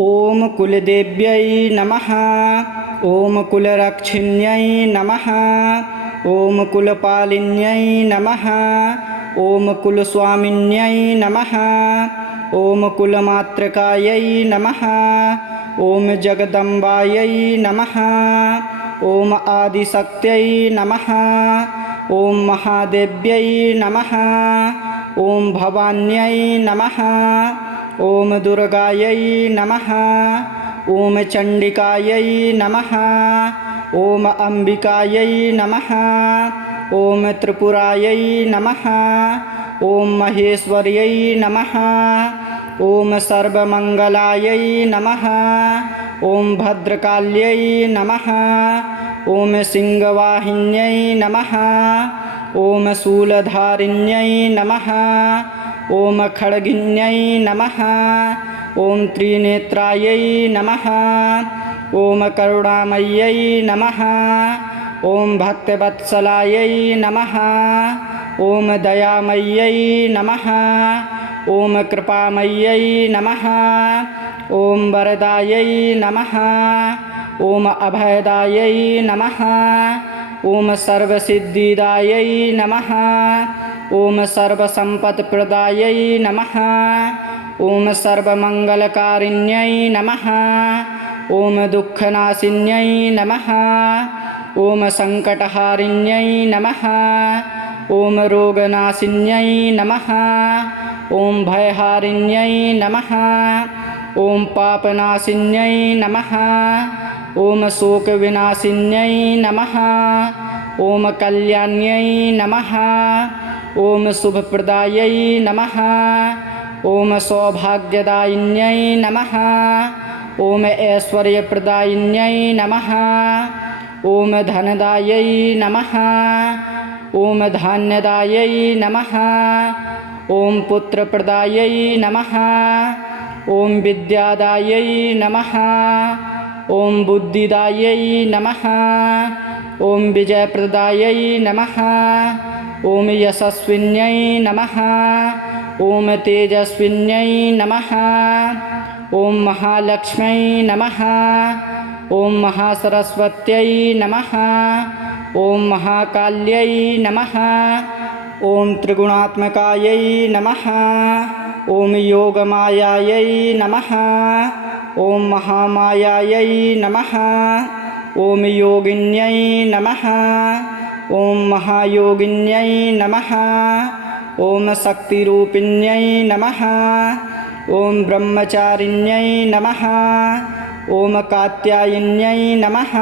ओम कुलदेव्यै नमः। ओम कुलरक्षिण्यै नमः। ओम कुलपालिन्यै नमः। ओम कुलस्वामिन्यै नमः। ओम कुलमातृकायै नमः। ओम जगदम्बायै नमः। ओम आदिशक्त्यै नमः। ओम महादेव्यै नमः। ओम भवान्यै नमः। ओम दुर्गायै नमः। ओम चण्डिकायै नमः। ओम अम्बिकायै नमः। ओम त्रिपुरायै नमः। ओम महेश्वर्यै नमः। ओम सर्वमङ्गलायै नमः। ओम भद्रकाल्यै नमः। ओम सिंहवाहिन्यै नमः। ओम शूलधारिण्यै नमः। ओम खड्गिन्यै नमः। ओम त्रिनेत्रायै नमः। ओम करुणामय्यै नमः। ओम भक्तवत्सलायै नमः। ओम दयामय्यै नमः। ओम कृपामय्यै नमः। ओम वरदायै नमः। ओम अभयदायै नमः। ओम सर्वसिद्धिदायै नमः। ओम सर्वसम्पत्प्रदायै नमः। ओम सर्वमङ्गलकारिण्यै नमः। ओम दुःखनाशिन्यै नमः। ओम सङ्कटहारिण्यै नमः। ओम रोगनाशिन्यै नमः। ओम भयहारिण्यै नमः। ओम पापनाशिन्यै नमः। ओम शोकविनाशिन्यै नमः। ओम कल्याण्यै नमः। ओम शुभप्रदायै नमः। ओम सौभाग्यदायिन्यै नमः। ओम ऐश्वर्यप्रदायिन्यै नमः। ओम धनदायै नमः। ओम धान्यदायै नमः। ओम पुत्रप्रदायै नमः। ओम विद्यादायै नमः। ओम बुद्धिदायै नमः। ओम विजयप्रदायै नमः। ओम यशस्विन्यै नमः। ओम तेजस्विन्यै नमः। ओम महालक्ष्म्यै नमः। ओम महासरस्वत्यै नमः। ओम महाकाल्यै नमः। ओम त्रिगुणात्मकायै नमः। ओम योगमायायै नमः। ओम महामायायै नमः। ओम योगिन्यै नमः। ओम महायोगिन्यै नमः। ओम शक्तिरूपिण्यै नमः। ओम ब्रह्मचारिण्यै नमः। ओम कात्यायन्यै नमः।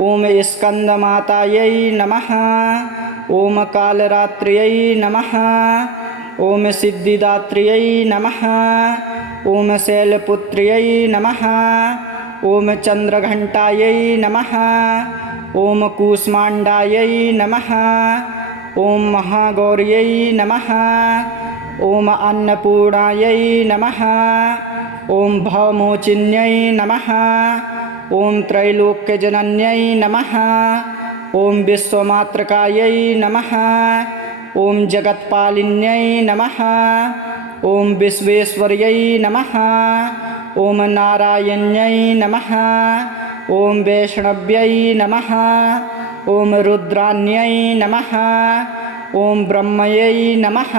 ओम स्कन्दमातायै नमः। ओम कालरात्र्यै नमः। ओम सिद्धिदात्र्यै नमः। ओम शैलपुत्र्यै नमः। ओम चन्द्रघण्टायै नमः। ओम कूष्माण्डायै नमः। ओम महागौर्यै नमः। ओम अन्नपूर्णायै नमः। ओम भवमोचिन्यै नमः। ओम त्रैलोक्यजनन्यै नमः। ओम विश्वमातृकायै नमः। ओम जगत्पालिन्यै नमः। ओम विश्वेश्वर्यै नमः। ओम नारायण्यै नमः। ओम वैष्णव्यै नमः। ओम रुद्राण्यै नमः। ओम ब्रह्मयै नमः।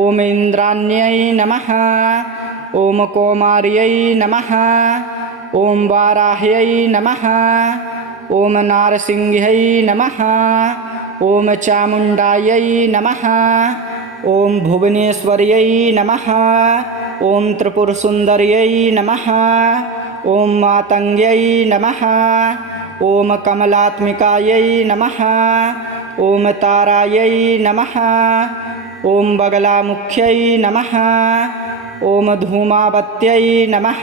ओम इन्द्राण्यै नमः। ओम कौमार्यै नमः। ओम वाराह्यै नमः। ओम नारसिंह्यै नमः। ओम चामुण्डायै नमः। ओम भुवनेश्वर्यै नमः। ओम त्रिपुरसुन्दर्यै नमः। ओम मातङ्ग्यै नमः। ओम कमलात्मिकायै नमः। ओम तारायै नमः। ओम बगलामुख्यै नमः। ओम धूमावत्यै नमः।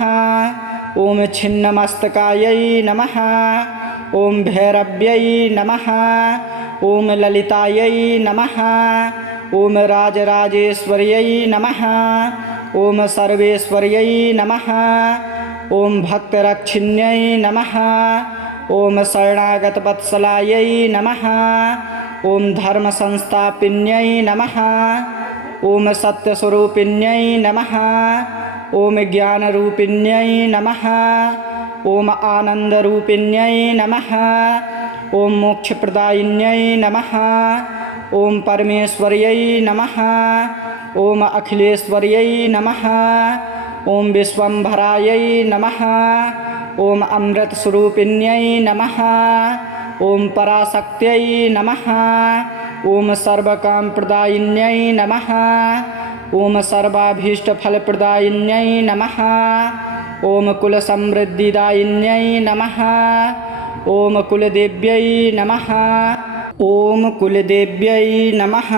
ओम छिन्नमस्तकायै नमः। ओम भैरव्यै नमः। ओम ललितायै नमः। ओम राजराजेश्वर्यै नमः। ओम सर्वेश्वर्यै नमः। ओम भक्तरक्षिण्यै नमः। ओम शरणागतवत्सलायै नमः। ओम धर्मसंस्थापिन्यै नमः। ओम सत्यस्वरूपिण्यै नमः। ॐ ज्ञानरूपिण्यै नमः ॐ आनन्दरूपिण्यै नमः ॐ मोक्षप्रदायिन्यै नमः ॐ परमेश्वर्यै नमः ॐ अखिलेश्वर्यै नमः ॐ विश्वम्भरायै नमः ॐ अमृतस्वरूपिण्यै नमः ॐ पराशक्त्यै नमः ॐ सर्वकामप्रदायिन्यै नमः ॐ सर्वाभीष्टफलप्रदायिन्यै नमः ॐ कुलसमृद्धिदायिन्यै नमः ॐ कुलदेव्यै नमः ॐ कुलदेव्यै नमः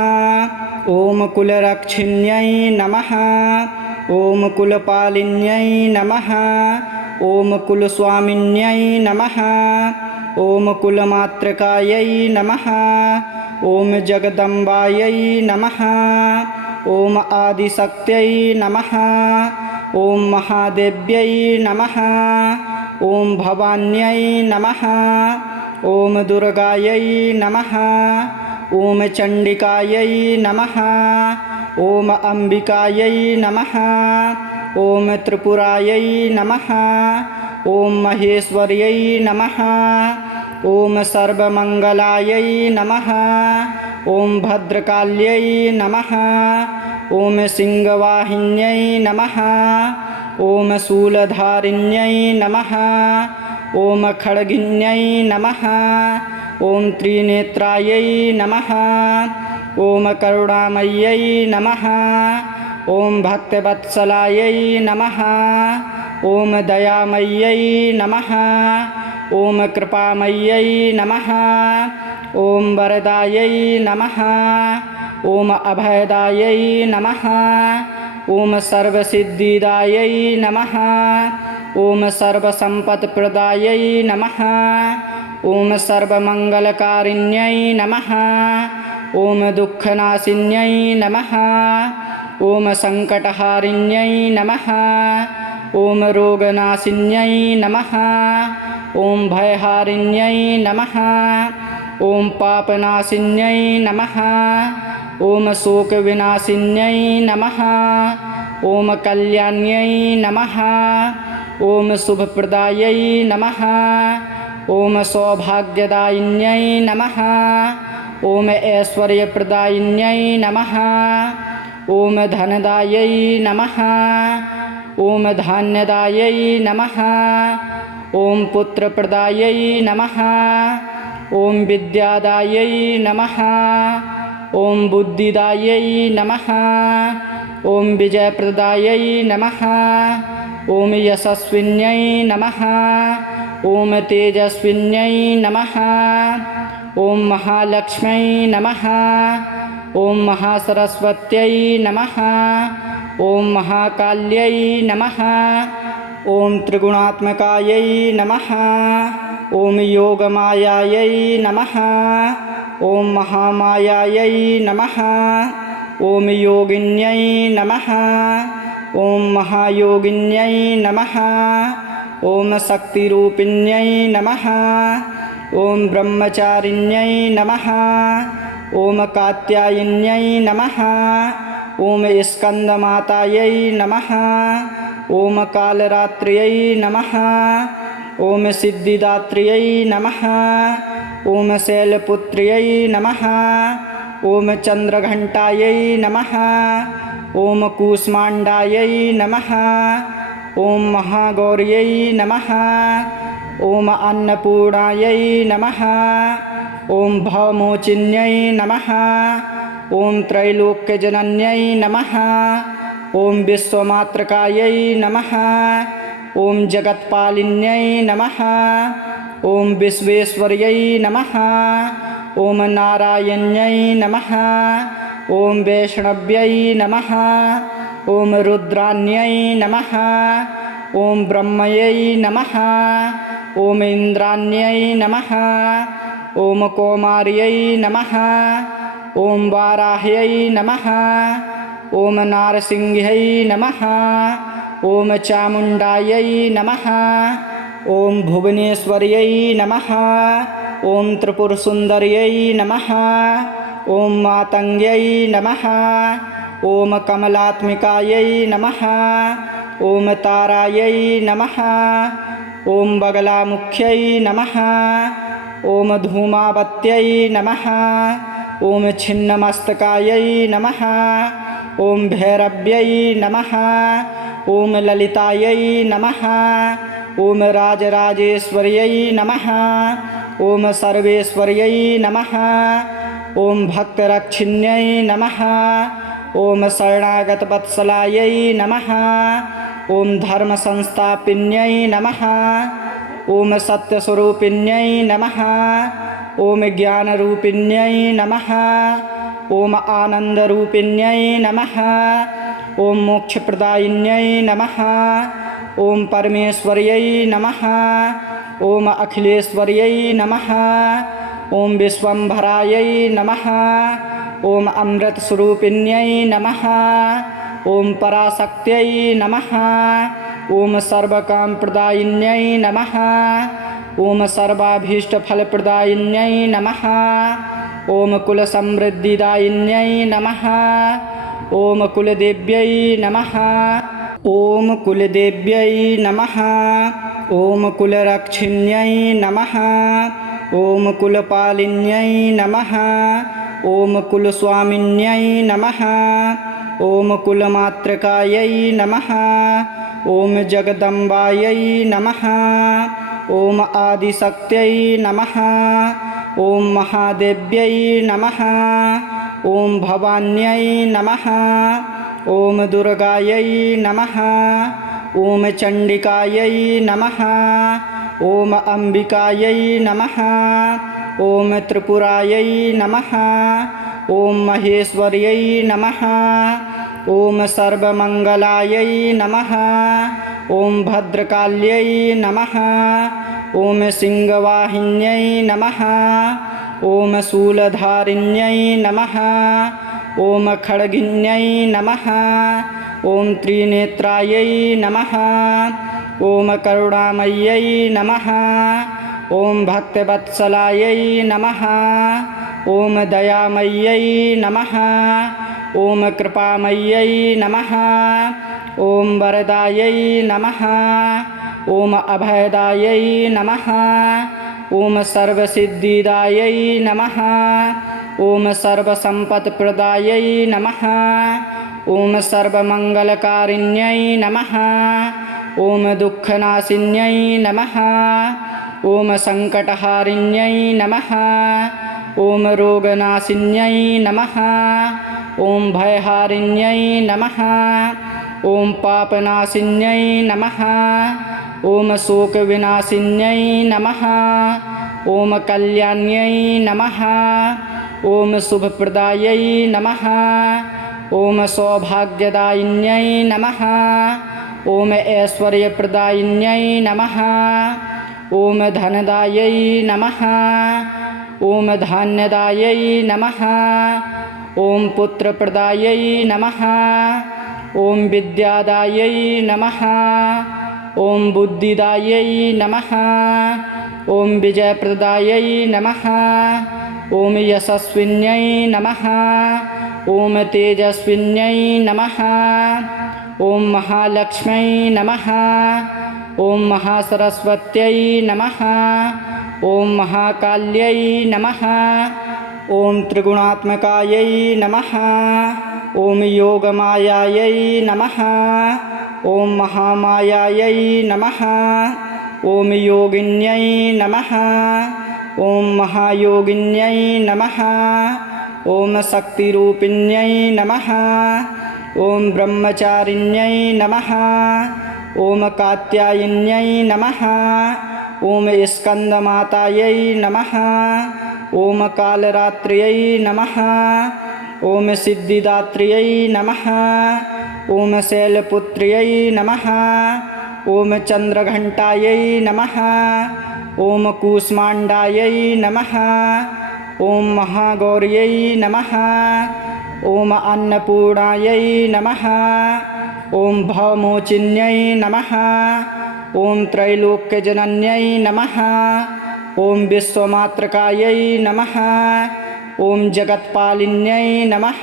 ॐ कुलरक्षिण्यै नमः ॐ कुलपालिन्यै नमः ॐ कुलस्वामिन्यै नमः ॐ कुलमातृकायै नमः ॐ जगदम्बायै नमः ॐ आदिशक्त्यै नमः ॐ महादेव्यै नमः ॐ भवान्यै नमः ॐ दुर्गायै नमः ॐ चण्डिकायै नमः ॐ अम्बिकायै नमः ॐ त्रिपुरायै नमः ॐ महेश्वर्यै नमः ॐ सर्वमङ्गलायै नमः ॐ भद्रकाल्यै नमः ॐ सिंहवाहिन्यै नमः ॐ शूलधारिण्यै नमः ॐ खड्गिन्यै नमः ॐ त्रिनेत्रायै नमः ॐ करुणामय्यै नमः ॐ भक्तवत्सलायै नमः ॐ दयामय्यै नमः ॐ कृपामय्यै नमः ॐ वरदायै नमः ॐ अभयदायै नमः ॐ सर्वसिद्धिदायै नमः ॐ सर्वसम्पत्प्रदायै नमः ॐ सर्वमङ्गलकारिण्यै नमः ॐ दुःखनाशिन्यै नमः ॐ सङ्कटहारिण्यै नमः ॐ रोगनाशिन्यै नमः ॐ भयहारिण्यै नमः ॐ पापनाशिन्यै नमः ॐ शोकविनाशिन्यै नमः ॐ कल्याण्यै नमः ॐ शुभप्रदायै नमः ॐ सौभाग्यदायिन्यै नमः ॐ ऐश्वर्यप्रदायिन्यै नमः ॐ धनदायै नमः ॐ धान्यदायै नमः ॐ पुत्रप्रदायै नमः ॐ विद्यादायै नमः ॐ बुद्धिदायै नमः ॐ विजयप्रदायै नमः ॐ यशस्विन्यै नमः ॐ तेजस्विन्यै नमः ॐ महालक्ष्म्यै नमः ॐ महासरस्वत्यै नमः ॐ महाकाल्यै नमः ॐ त्रिगुणात्मकायै नमः ॐ योगमायायै नमः ॐ महामायायै नमः ॐ योगिन्यै नमः ॐ महायोगिन्यै नमः ॐ शक्तिरूपिण्यै नमः ॐ ब्रह्मचारिण्यै नमः ॐ कात्यायिन्यै नमः ॐ स्कन्दमातायै नमः ॐ कालरात्र्यै नमः ॐ सिद्धिदात्र्यै नमः ॐ शैलपुत्र्यै नमः ॐ चन्द्रघण्टायै नमः ॐ कूष्माण्डायै नमः ॐ महागौर्यै नमः ॐ अन्नपूर्णायै नमः ॐ भवमोचिन्यै नमः ॐ त्रैलोक्यजनन्यै नमः ॐ विश्वमातृकायै नमः ॐ जगत्पालिन्यै नमः ॐ विश्वेश्वर्यै नमः ॐ नारायण्यै नमः ॐ वैष्णव्यै नमः ॐ रुद्राण्यै नमः ॐ ब्रह्मयै नमः ॐ इन्द्राण्यै नमः ॐ कौमार्यै नमः ॐ वाराह्यै नमः ॐ नारसिंह्यै नमः ॐ चामुण्डायै नमः ॐ भुवनेश्वर्यै नमः ॐ त्रिपुरसुन्दर्यै नमः ॐ मातङ्ग्यै नमः ॐ कमलात्मिकायै नमः ॐ तारायै नमः ॐ बगलामुख्यै नमः ॐ धूमावत्यै नमः ॐ छिन्नमस्तकायै नमः ॐ भैरव्यै नमः ॐ ललितायै नमः ॐ राजराजेश्वर्यै नमः ॐ सर्वेश्वर्यै नमः ॐ भक्तरक्षिण्यै नमः ॐ शरणागतवत्सलायै नमः ॐ धर्मसंस्थापिन्यै नमः ॐ सत्यस्वरूपिण्यै नमः ॐ ज्ञानरूपिण्यै नमः ॐ आनन्दरूपिण्यै नमः ॐ मोक्षप्रदायिन्यै नमः ॐ परमेश्वर्यै नमः ॐ अखिलेश्वर्यै नमः ॐ विश्वम्भरायै नमः ॐ अमृतस्वरूपिण्यै नमः ॐ पराशक्त्यै नमः ॐ सर्वकामप्रदायिन्यै नमः ॐ सर्वाभीष्टफलप्रदायिन्यै नमः ॐ कुलसमृद्धिदायिन्यै नमः ॐ कुलदेव्यै नमः ॐ कुलदेव्यै नमः ॐ कुलरक्षिण्यै नमः ॐ कुलपालिन्यै नमः ॐ कुलस्वामिन्यै नमः ॐ कुलमातृकायै नमः ॐ जगदम्बायै नमः ॐ आदिशक्त्यै नमः ॐ महादेव्यै नमः ॐ भवान्यै नमः ॐ दुर्गायै नमः ॐ चण्डिकायै नमः ॐ अम्बिकायै नमः ॐ त्रिपुरायै नमः ॐ महेश्वर्यै नमः ॐ सर्वमङ्गलायै नमः ॐ भद्रकाल्यै नमः ॐ सिंहवाहिन्यै नमः ॐ शूलधारिण्यै नमः ॐ खड्गिन्यै नमः ॐ त्रिनेत्रायै नमः ॐ करुणामय्यै नमः ॐ भक्तवत्सलायै नमः ॐ दयामय्यै नमः ॐ कृपामय्यै नमः ॐ वरदायै नमः ॐ अभयदायै नमः ॐ सर्वसिद्धिदायै नमः ॐ सर्वसम्पत्प्रदायै नमः ॐ सर्वमङ्गलकारिण्यै नमः ॐ दुःखनाशिन्यै नमः ॐ सङ्कटहारिण्यै नमः ॐ रोगनाशिन्यै नमः ॐ भयहारिण्यै नमः ॐ पापनाशिन्यै नमः ॐ शोकविनाशिन्यै नमः ॐ कल्याण्यै नमः ॐ शुभप्रदायै नमः ॐ सौभाग्यदायिन्यै नमः ॐ ऐश्वर्यप्रदायिन्यै नमः ॐ धनदायै नमः ॐ धान्यदायै नमः ॐ पुत्रप्रदायै नमः ॐ विद्यादायै नमः ॐ बुद्धिदायै नमः ॐ विजयप्रदायै नमः ॐ यशस्विन्यै नमः ॐ तेजस्विन्यै नमः ॐ महालक्ष्म्यै नमः ॐ महासरस्वत्यै नमः ॐ महाकाल्यै नमः ॐ त्रिगुणात्मकायै नमः ॐ योगमायायै नमः ॐ महामायायै नमः ॐ योगिन्यै नमः ॐ महायोगिन्यै नमः ॐ शक्तिरूपिण्यै नमः ॐ ब्रह्मचारिण्यै नमः ॐ कात्यायिन्यै नमः ॐ स्कन्दमातायै नमः ॐ कालरात्र्यै नमः ॐ सिद्धिदात्र्यै नमः ॐ शैलपुत्र्यै नमः ॐ चन्द्रघण्टायै नमः ॐ कूष्माण्डायै नमः ॐ महागौर्यै नमः ॐ अन्नपूर्णायै नमः ॐ भवमोचिन्यै नमः ॐ त्रैलोक्यजनन्यै नमः ॐ विश्वमातृकायै नमः ॐ जगत्पालिन्यै नमः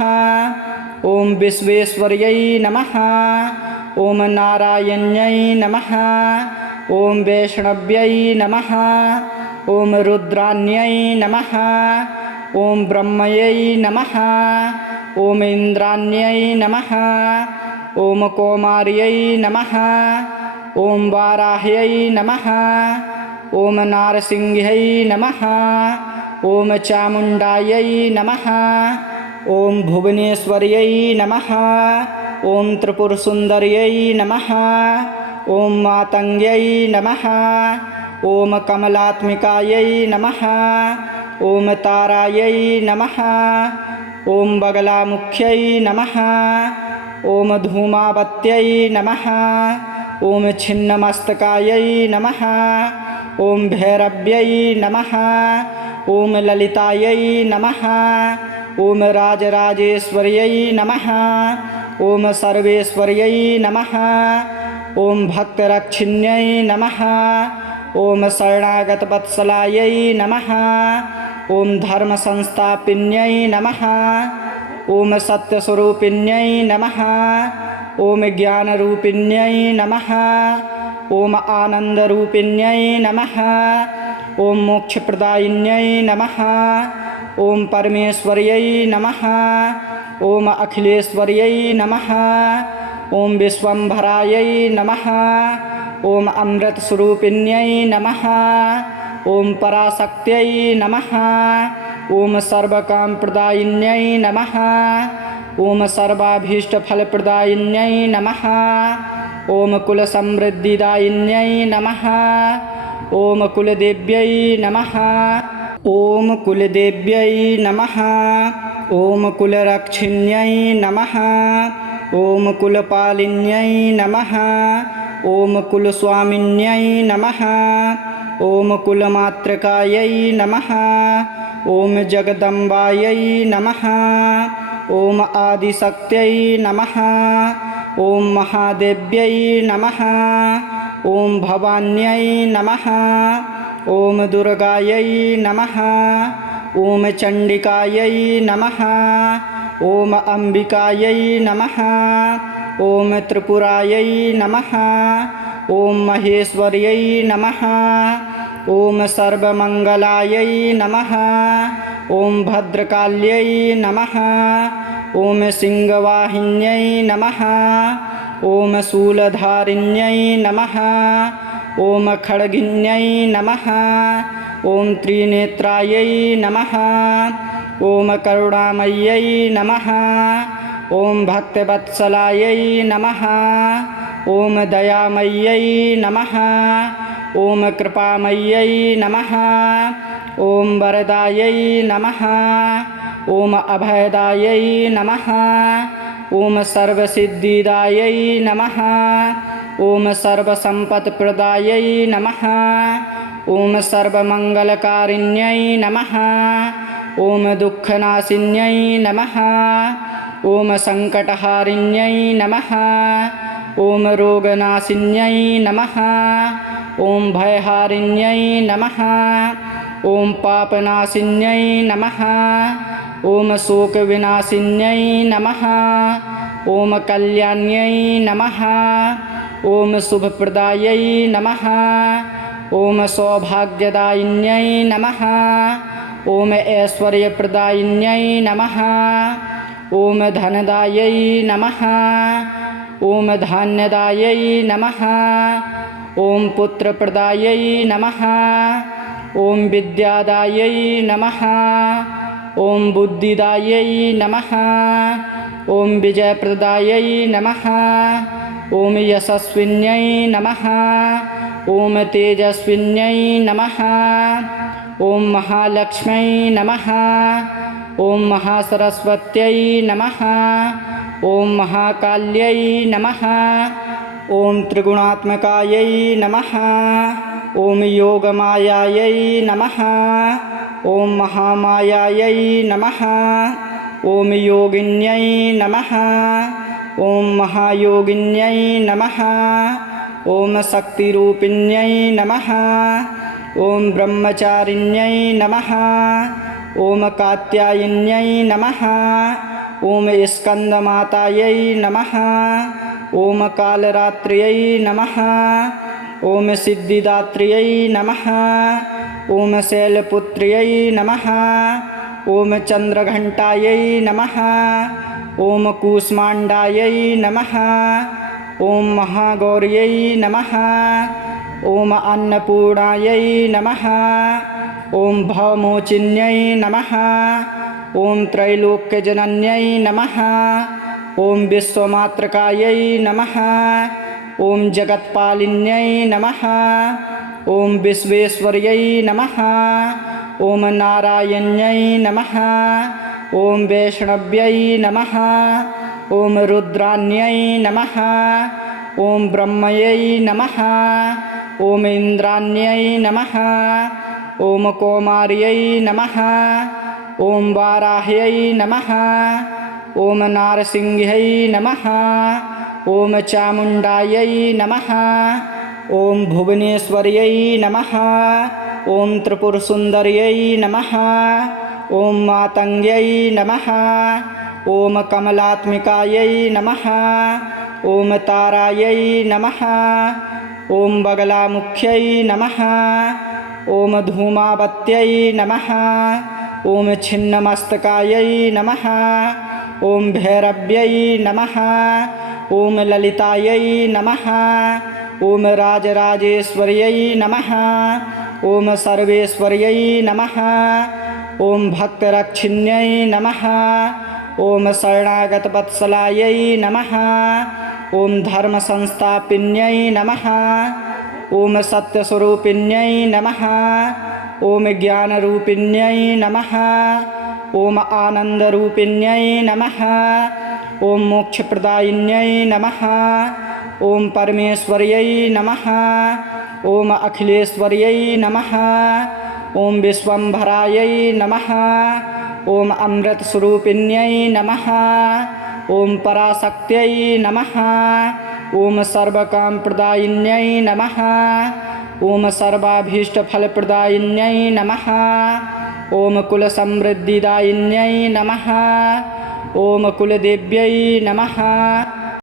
ॐ विश्वेश्वर्यै नमः ॐ नारायण्यै नमः ॐ वैष्णव्यै नमः ॐ रुद्राण्यै नमः ॐ ब्रह्मयै नमः ॐ इन्द्राण्यै नमः ॐ कौमार्यै नमः ॐ वाराह्यै नमः ॐ नारसिंह्यै नमः ॐ चामुण्डायै नमः ॐ भुवनेश्वर्यै नमः ॐ त्रिपुरसुन्दर्यै नमः ॐ मातङ्ग्यै नमः ॐ कमलात्मिकायै नमः ॐ तारायै नमः ॐ बगलामुख्यै नमः ॐ धूमावत्यै नमः ॐ छिन्नमस्तकायै नमः ॐ भैरव्यै नमः ॐ ललितायै नमः ॐ राजराजेश्वर्यै नमः ॐ सर्वेश्वर्यै नमः ॐ भक्तरक्षिण्यै नमः ॐ शरणागतवत्सलायै नमः ॐ धर्मसंस्थापिन्यै नमः ॐ सत्यस्वरूपिण्यै नमः ॐ ज्ञानरूपिण्यै नमः ॐ आनन्दरूपिण्यै नमः ॐ मोक्षप्रदायिन्यै नमः ॐ परमेश्वर्यै नमः ॐ अखिलेश्वर्यै नमः ॐ विश्वम्भरायै नमः ॐ अमृतस्वरूपिण्यै नमः ॐ पराशक्त्यै नमः ॐ सर्वकामप्रदायिन्यै नमः ॐ सर्वाभीष्टफलप्रदायिन्यै नमः ॐ कुलसमृद्धिदायिन्यै नमः ॐ कुलदेव्यै नमः ॐ कुलदेव्यै नमः ॐ कुलरक्षिण्यै नमः ॐ कुलपालिन्यै नमः ॐ कुलस्वामिन्यै नमः ॐ कुलमातृकायै नमः ॐ जगदम्बायै नमः ॐ आदिशक्त्यै नमः ॐ महादेव्यै नमः ॐ भवान्यै नमः ॐ दुर्गायै नमः ॐ चण्डिकायै नमः ॐ अम्बिकायै नमः ॐ त्रिपुरायै नमः ॐ महेश्वर्यै नमः ॐ सर्वमङ्गलायै नमः ॐ भद्रकाल्यै नमः ॐ सिंहवाहिन्यै नमः ॐ शूलधारिण्यै नमः ॐ खड्गिन्यै नमः ॐ त्रिनेत्रायै नमः ॐ करुणामय्यै नमः ॐ भक्तवत्सलायै नमः ॐ दयामय्यै नमः ॐ कृपामय्यै नमः ॐ वरदायै नमः ॐ अभयदायै नमः ॐ सर्वसिद्धिदायै नमः ॐ सर्वसम्पत्प्रदायै नमः ॐ सर्वमङ्गलकारिण्यै नमः ॐ दुःखनाशिन्यै नमः ॐ सङ्कटहारिण्यै नमः ॐ रोगनाशिन्यै नमः ॐ भयहारिण्यै नमः ॐ पापनाशिन्यै नमः ॐ शोकविनाशिन्यै नमः ॐ कल्याण्यै नमः ॐ शुभप्रदायै नमः ॐ सौभाग्यदायिन्यै नमः ॐ ऐश्वर्यप्रदायिन्यै नमः ॐ धनदायै नमः ॐ धान्यदायै नमः ॐ पुत्रप्रदायै नमः ॐ विद्यादायै नमः ॐ बुद्धिदायै नमः ॐ विजयप्रदायै नमः ॐ यशस्विन्यै नमः ॐ तेजस्विन्यै नमः ॐ महालक्ष्म्यै नमः ॐ महासरस्वत्यै नमः ॐ महाकाल्यै नमः ॐ त्रिगुणात्मकायै नमः ॐ योगमायायै नमः ॐ महामायायै नमः ॐ योगिन्यै नमः ॐ महायोगिन्यै नमः ॐ शक्तिरूपिण्यै नमः ॐ ब्रह्मचारिण्यै नमः ॐ कात्यायन्यै नमः ॐ स्कन्दमातायै नमः ॐ कालरात्र्यै नमः ॐ सिद्धिदात्र्यै नमः ॐ शैलपुत्र्यै नमः ॐ चन्द्रघण्टायै नमः ॐ कूष्माण्डायै नमः ॐ महागौर्यै नमः ॐ अन्नपूर्णायै नमः ॐ भवमोचिन्यै नमः ॐ त्रैलोक्यजनन्यै नमः ॐ विश्वमातृकायै नमः ॐ जगत्पालिन्यै नमः ॐ विश्वेश्वर्यै नमः ॐ नारायण्यै नमः ॐ वैष्णव्यै नमः ॐ रुद्राण्यै नमः ॐ ब्रह्मयै नमः ॐ इन्द्राण्यै नमः ॐ कौमार्यै नमः ॐ वाराह्यै नमः ॐ नारसिंह्यै नमः ॐ चामुण्डायै नमः ॐ भुवनेश्वर्यै नमः ॐ त्रिपुरसुन्दर्यै नमः ॐ मातङ्ग्यै नमः ॐ कमलात्मिकायै नमः ॐ तारायै नमः ॐ बगलामुख्यै नमः ॐ धूमावत्यै नमः ॐ छिन्नमस्तकायै नमः ॐ भैरव्यै नमः ॐ ललितायै नमः ॐ राजराजेश्वर्यै नमः ॐ सर्वेश्वर्यै नमः ॐ भक्तरक्षिण्यै नमः ॐ शरणागतवत्सलायै नमः ॐ धर्मसंस्थापिन्यै नमः ॐ सत्यस्वरूपिण्यै नमः ॐ ज्ञानरूपिण्यै नमः ॐ आनन्दरूपिण्यै नमः ॐ मोक्षप्रदायिन्यै नमः ॐ परमेश्वर्यै नमः ॐ अखिलेश्वर्यै नमः ॐ विश्वम्भरायै नमः ॐ अमृतस्वरूपिण्यै नमः ॐ पराशक्त्यै नमः ॐ सर्वकामप्रदायिन्यै नमः ॐ सर्वाभीष्टफलप्रदायिन्यै नमः ॐ कुलसमृद्धिदायिन्यै नमः ॐ कुलदेव्यै नमः